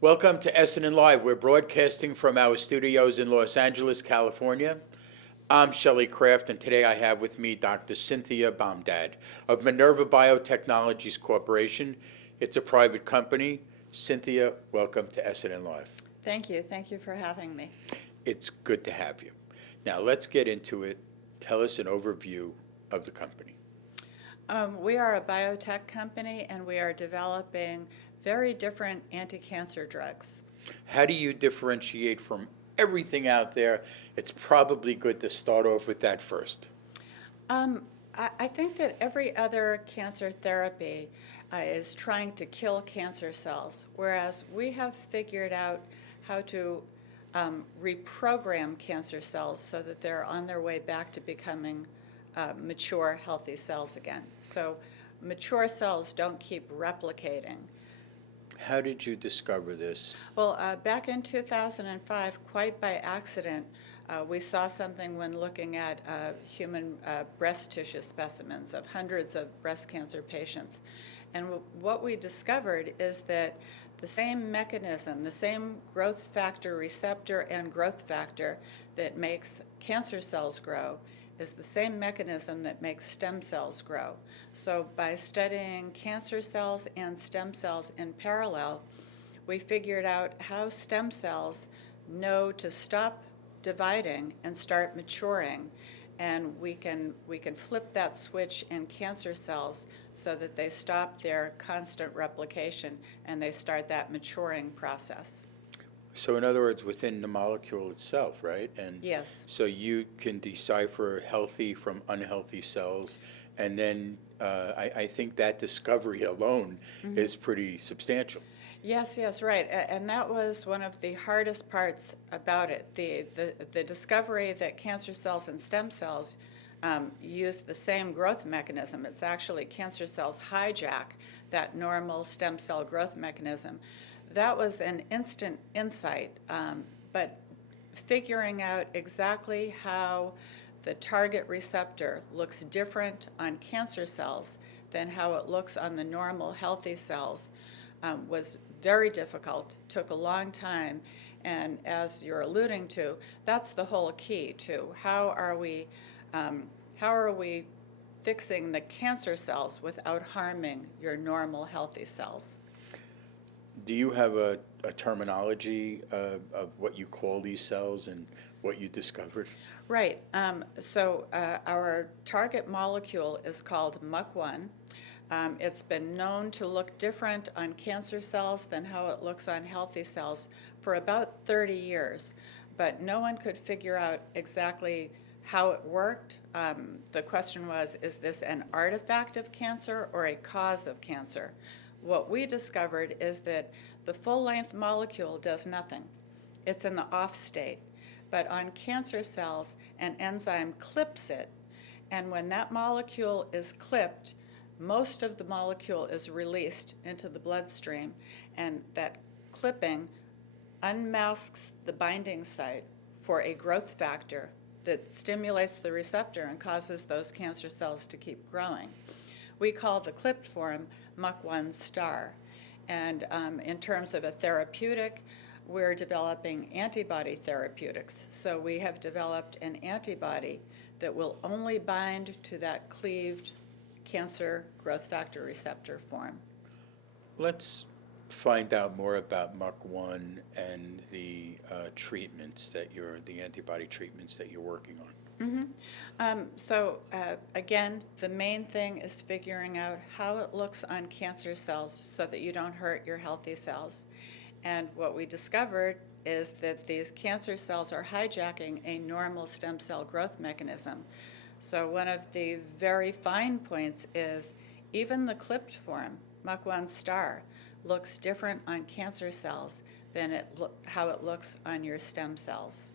Welcome to SNNLive. We're broadcasting from our studios in Los Angeles, California. I'm Shelley Kraft, and today I have with me Dr. Cynthia Bamdad of Minerva Biotechnologies Corporation. It's a private company. Cynthia, welcome to SNNLive. Thank you. Thank you for having me. It's good to have you. Now let's get into it. Tell us an overview of the company. We are a biotech company, and we are developing very different anti-cancer drugs. How do you differentiate from everything out there? It's probably good to start off with that first. I think that every other cancer therapy is trying to kill cancer cells, whereas we have figured out how to reprogram cancer cells so that they're on their way back to becoming mature, healthy cells again. So mature cells don't keep replicating. How did you discover this? Well, back in 2005, quite by accident, we saw something when looking at human breast tissue specimens of hundreds of breast cancer patients. And what we discovered is that the same mechanism, the same growth factor receptor and growth factor that makes cancer cells grow is the same mechanism that makes stem cells grow. So by studying cancer cells and stem cells in parallel, we figured out how stem cells know to stop dividing and start maturing. And we can flip that switch in cancer cells so that they stop their constant replication and they start that maturing process. So in other words, within the molecule itself, right? And Yes. so you can decipher healthy from unhealthy cells, and then I think that discovery alone is pretty substantial. Yes, right. And that was one of the hardest parts about it. The discovery that cancer cells and stem cells use the same growth mechanism. It's actually cancer cells hijack that normal stem cell growth mechanism. That was an instant insight, but figuring out exactly how the target receptor looks different on cancer cells than how it looks on the normal healthy cells was very difficult, took a long time, and as you're alluding to, that's the whole key to how are we fixing the cancer cells without harming your normal healthy cells. Do you have a terminology of what you call these cells and what you discovered? Right. So our target molecule is called Mach1. It's been known to look different on cancer cells than how it looks on healthy cells for about 30 years, but no one could figure out exactly how it worked. The question was, is this an artifact of cancer or a cause of cancer? What we discovered is that the full-length molecule does nothing. It's in the off state. But on cancer cells, an enzyme clips it, and when that molecule is clipped, most of the molecule is released into the bloodstream, and that clipping unmasks the binding site for a growth factor that stimulates the receptor and causes those cancer cells to keep growing. We call the clipped form Mach1 star. And in terms of a therapeutic, we're developing antibody therapeutics. So we have developed an antibody that will only bind to that cleaved cancer growth factor receptor form. Let's find out more about Mach1 and the the antibody treatments that you're working on. Again, the main thing is figuring out how it looks on cancer cells so that you don't hurt your healthy cells. And what we discovered is that these cancer cells are hijacking a normal stem cell growth mechanism. So one of the very fine points is even the clipped form, Mach1 star, looks different on cancer cells than how it looks on your stem cells.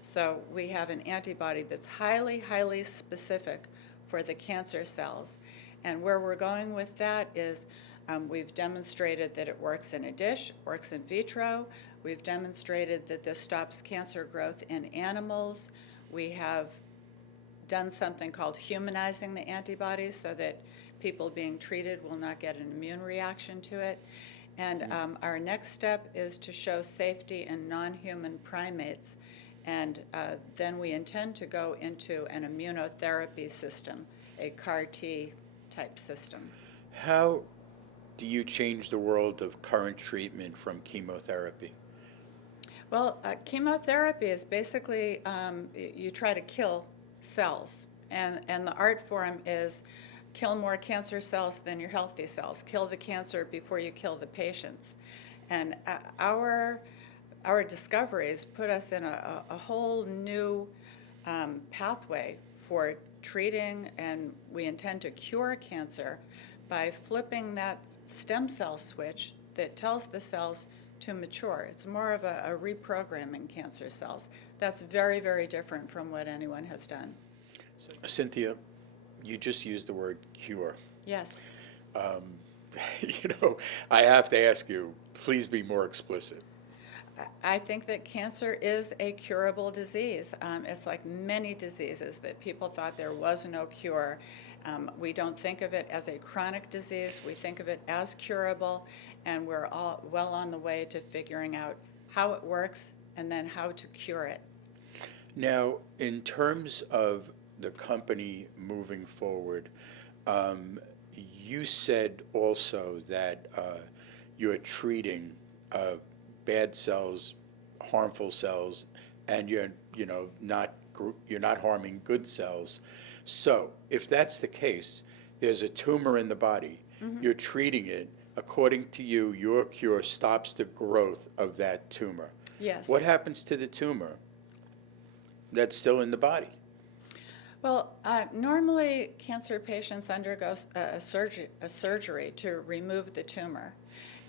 So we have an antibody that's highly, highly specific for the cancer cells. And where we're going with that is we've demonstrated that it works in a dish, works in vitro. We've demonstrated that this stops cancer growth in animals. We have done something called humanizing the antibodies so that people being treated will not get an immune reaction to it. And our next step is to show safety in non-human primates. And then we intend to go into an immunotherapy system, a CAR-T type system. How do you change the world of current treatment from chemotherapy? Well, chemotherapy is basically you try to kill cells, and the art form is kill more cancer cells than your healthy cells. Kill the cancer before you kill the patients. And our discoveries put us in a whole new pathway for treating, and we intend to cure cancer by flipping that stem cell switch that tells the cells to mature. It's more of a reprogramming cancer cells. That's very, very different from what anyone has done. Cynthia, you just used the word cure. Yes. I have to ask you, please be more explicit. I think that cancer is a curable disease. It's like many diseases that people thought there was no cure. We don't think of it as a chronic disease. We think of it as curable, and we're all well on the way to figuring out how it works and then how to cure it. Now, in terms of the company moving forward, you said also that you're treating bad cells, harmful cells, and you're not harming good cells. So, if that's the case, there's a tumor in the body. Mm-hmm. You're treating it. According to you, your cure stops the growth of that tumor. Yes. What happens to the tumor that's still in the body? Well, normally cancer patients undergo a surgery to remove the tumor,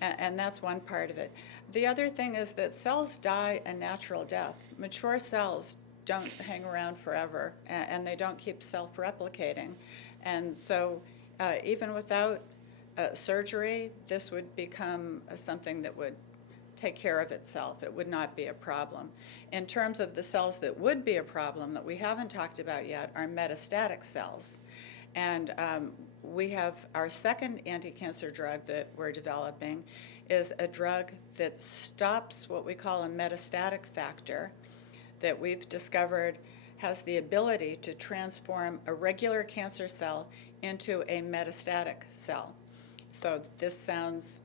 and that's one part of it. The other thing is that cells die a natural death. Mature cells don't hang around forever, and they don't keep self-replicating. And so even without surgery, this would become something that would take care of itself. It would not be a problem. In terms of the cells that would be a problem that we haven't talked about yet are metastatic cells. And we have our second anti-cancer drug that we're developing is a drug that stops what we call a metastatic factor that we've discovered has the ability to transform a regular cancer cell into a metastatic cell. So this sounds,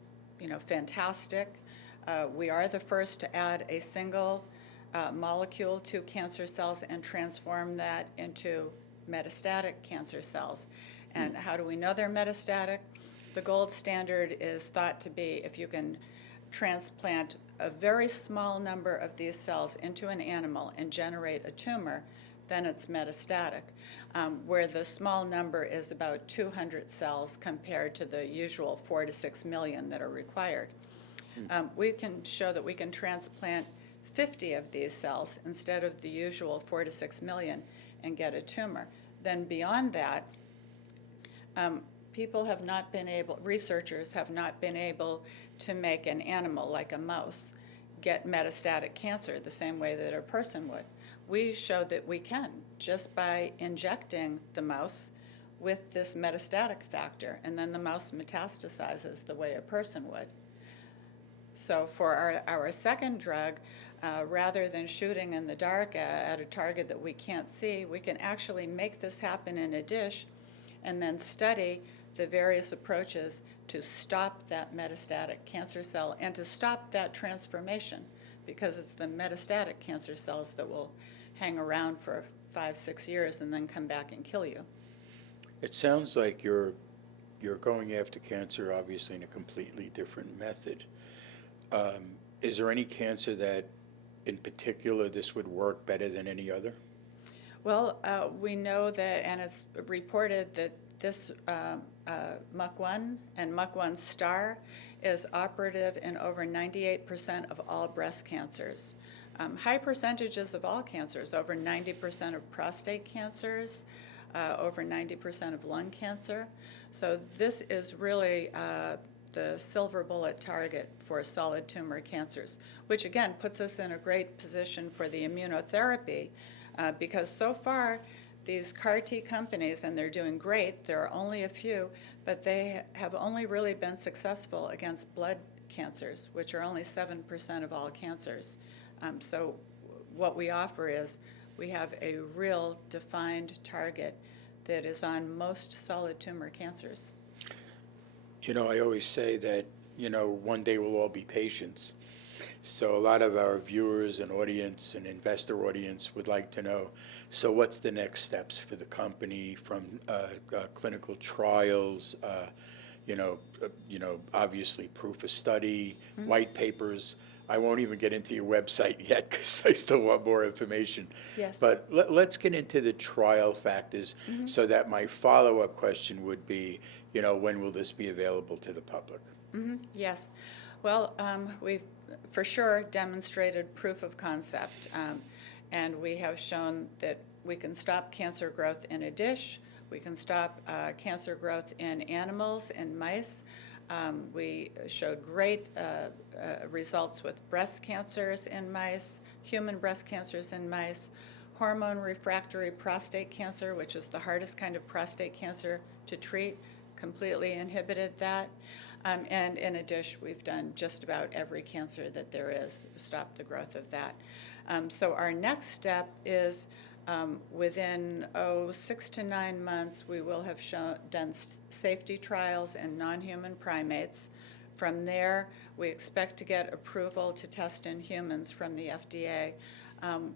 fantastic. We are the first to add a single molecule to cancer cells and transform that into metastatic cancer cells. And how do we know they're metastatic? The gold standard is thought to be if you can transplant a very small number of these cells into an animal and generate a tumor, then it's metastatic, where the small number is about 200 cells compared to the usual 4 to 6 million that are required. We can show that we can transplant 50 of these cells instead of the usual 4 to 6 million and get a tumor. Then beyond that, researchers have not been able to make an animal like a mouse get metastatic cancer the same way that a person would. We showed that we can just by injecting the mouse with this metastatic factor, and then the mouse metastasizes the way a person would. So for our second drug, rather than shooting in the dark at a target that we can't see, we can actually make this happen in a dish and then study the various approaches to stop that metastatic cancer cell and to stop that transformation, because it's the metastatic cancer cells that will hang around for 5-6 years and then come back and kill you. It sounds like you're going after cancer, obviously, in a completely different method. Is there any cancer that, in particular, this would work better than any other? Well, we know that, and it's reported that this Mach1 and Mach1 star is operative in over 98% of all breast cancers. High percentages of all cancers, over 90% of prostate cancers, over 90% of lung cancer. So this is really the silver bullet target for solid tumor cancers, which again puts us in a great position for the immunotherapy because so far these CAR-T companies, and they're doing great, there are only a few, but they have only really been successful against blood cancers, which are only 7% of all cancers. So what we offer is we have a real defined target that is on most solid tumor cancers. You know, I always say that, you know, one day we'll all be patients. So a lot of our viewers and audience and investor audience would like to know, so what's the next steps for the company from clinical trials, obviously proof of study, white papers. I won't even get into your website yet because I still want more information. Yes. But let's get into the trial factors so that my follow-up question would be, you know, when will this be available to the public? Yes. Well, we've for sure demonstrated proof of concept, and we have shown that we can stop cancer growth in a dish. We can stop cancer growth in animals, in mice. We showed great results with breast cancers in mice, human breast cancers in mice, hormone refractory prostate cancer, which is the hardest kind of prostate cancer to treat, completely inhibited that. And in a dish, we've done just about every cancer that there is, stopped the growth of that. So our next step is within 6 to 9 months, we will have done safety trials in non-human primates. From there, we expect to get approval to test in humans from the FDA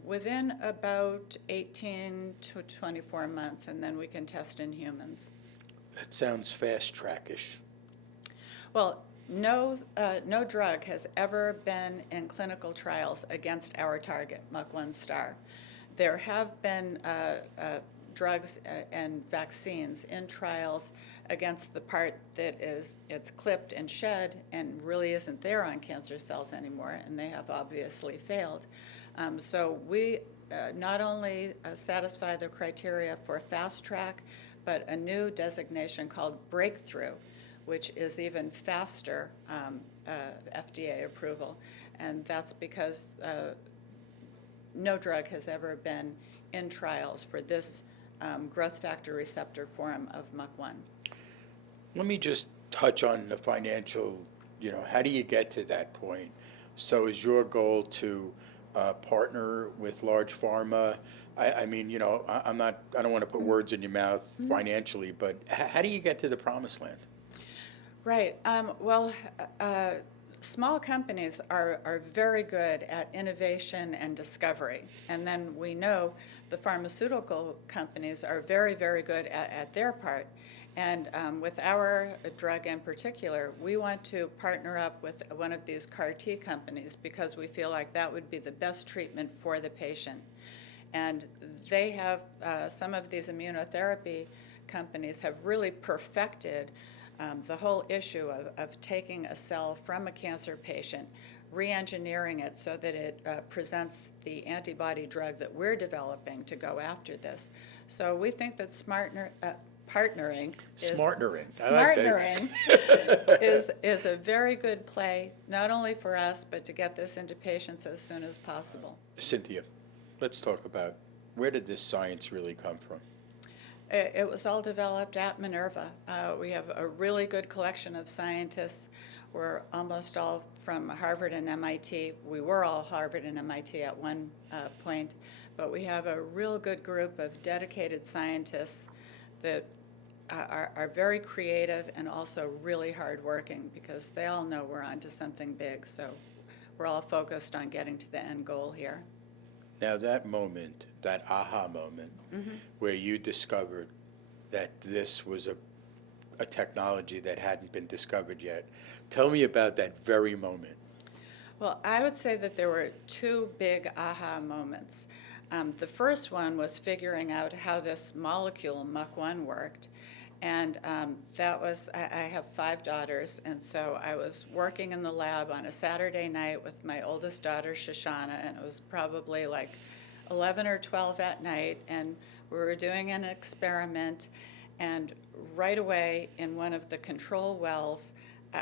within about 18 to 24 months, and then we can test in humans. That sounds fast-track-ish. Well, no drug has ever been in clinical trials against our target, Mach1 star. There have been drugs and vaccines in trials against the part that it's clipped and shed and really isn't there on cancer cells anymore, and they have obviously failed. So we not only satisfy the criteria for fast track, but a new designation called breakthrough, which is even faster FDA approval. And that's because no drug has ever been in trials for this growth factor receptor form of Mach1. Let me just touch on the financial, you know, how do you get to that point? So is your goal to partner with large pharma? I mean, you know, I don't want to put words in your mouth financially, but how do you get to the promised land? Right. Small companies are very good at innovation and discovery. And then we know the pharmaceutical companies are very, very good at their part. And with our drug in particular, we want to partner up with one of these CAR T companies because we feel like that would be the best treatment for the patient. And they have, some of these immunotherapy companies have really perfected the whole issue of taking a cell from a cancer patient, re-engineering it so that it presents the antibody drug that we're developing to go after this. So we think that partnering is a very good play, not only for us, but to get this into patients as soon as possible. Cynthia, let's talk about where did this science really come from? It was all developed at Minerva. We have a really good collection of scientists. We're almost all from Harvard and MIT. We were all Harvard and MIT at one point, but we have a real good group of dedicated scientists that are very creative and also really hardworking because they all know we're onto something big. So we're all focused on getting to the end goal here. Now that moment, that aha moment, where you discovered that this was a technology that hadn't been discovered yet, tell me about that very moment. Well, I would say that there were two big aha moments. The first one was figuring out how this molecule, Mach1, worked. And that was, I have 5 daughters, and so I was working in the lab on a Saturday night with my oldest daughter, Shoshana, and it was probably like 11 or 12 at night, and we were doing an experiment, and right away in one of the control wells,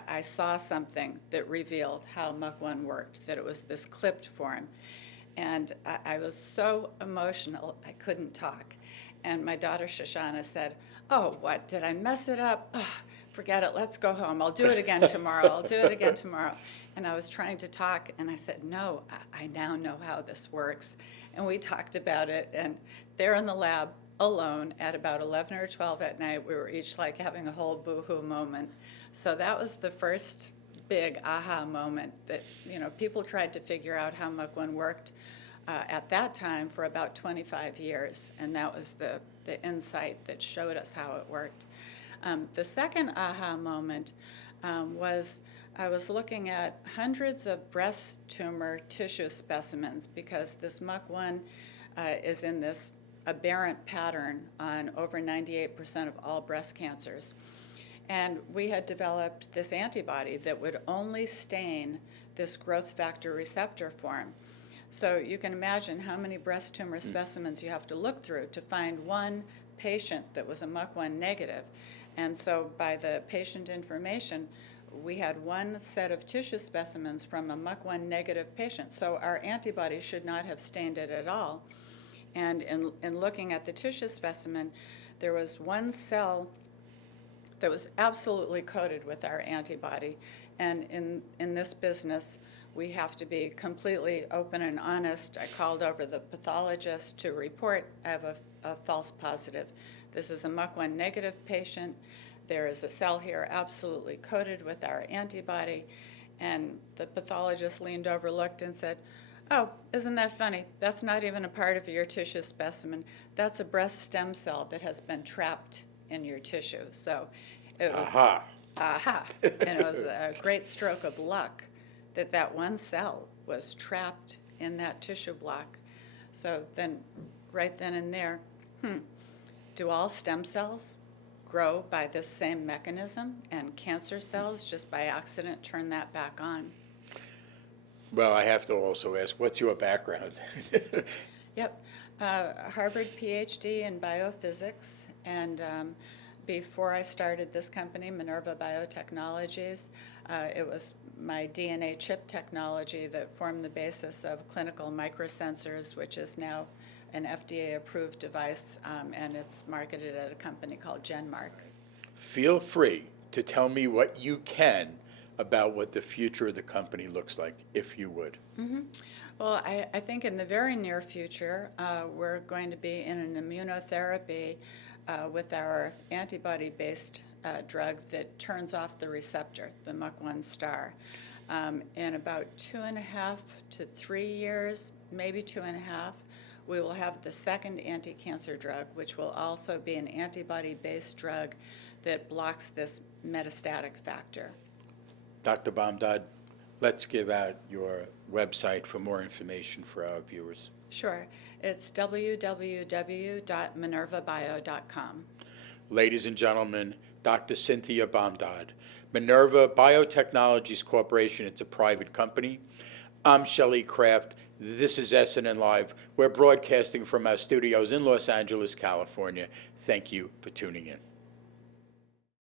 I saw something that revealed how Mach1 worked, that it was this clipped form. And I was so emotional, I couldn't talk. And my daughter Shoshana said, "Oh, what, did I mess it up? Oh, forget it, let's go home. I'll do it again tomorrow. I'll do it again tomorrow. And I was trying to talk, and I said, no, I now know how this works. And we talked about it, and there in the lab, alone, at about 11 or 12 at night, we were each like having a whole boo-hoo moment. So that was the first big aha moment that, people tried to figure out how Mach1 worked at that time for about 25 years, and that was the insight that showed us how it worked. The second aha moment was I was looking at hundreds of breast tumor tissue specimens because this Mach1 is in this aberrant pattern on over 98% of all breast cancers. And we had developed this antibody that would only stain this growth factor receptor form. So you can imagine how many breast tumor specimens you have to look through to find one patient that was a Mach1 negative. And so by the patient information, we had one set of tissue specimens from a Mach1 negative patient. So our antibody should not have stained it at all. And in looking at the tissue specimen, there was one cell that was absolutely coated with our antibody. And in this business, we have to be completely open and honest. I called over the pathologist to report I have a false positive. This is a Mach1 negative patient. There is a cell here absolutely coated with our antibody. And the pathologist leaned over, looked, and said, oh, isn't that funny? That's not even a part of your tissue specimen. That's a breast stem cell that has been trapped in your tissue. So it was, aha. And it was a great stroke of luck that that one cell was trapped in that tissue block. So then, right then and there, do all stem cells grow by this same mechanism, and cancer cells just by accident turn that back on? Well, I have to also ask, what's your background? Yep, Harvard Ph.D. in biophysics, and before I started this company, Minerva Biotechnologies, it was my DNA chip technology that formed the basis of clinical microsensors, which is now an FDA-approved device, and it's marketed at a company called Genmark. Feel free to tell me what you can about what the future of the company looks like, if you would. Well, I think in the very near future, we're going to be in an immunotherapy with our antibody-based drug that turns off the receptor, the Mach1 star. In about 2.5 to 3 years, maybe 2.5, we will have the second anti-cancer drug, which will also be an antibody-based drug that blocks this metastatic factor. Dr. Bamdad, let's give out your website for more information for our viewers. Sure. It's www.minervabio.com. Ladies and gentlemen, Dr. Cynthia Bamdad, Minerva Biotechnologies Corporation. It's a private company. I'm Shelley Kraft. This is SNNLive. We're broadcasting from our studios in Los Angeles, California. Thank you for tuning in.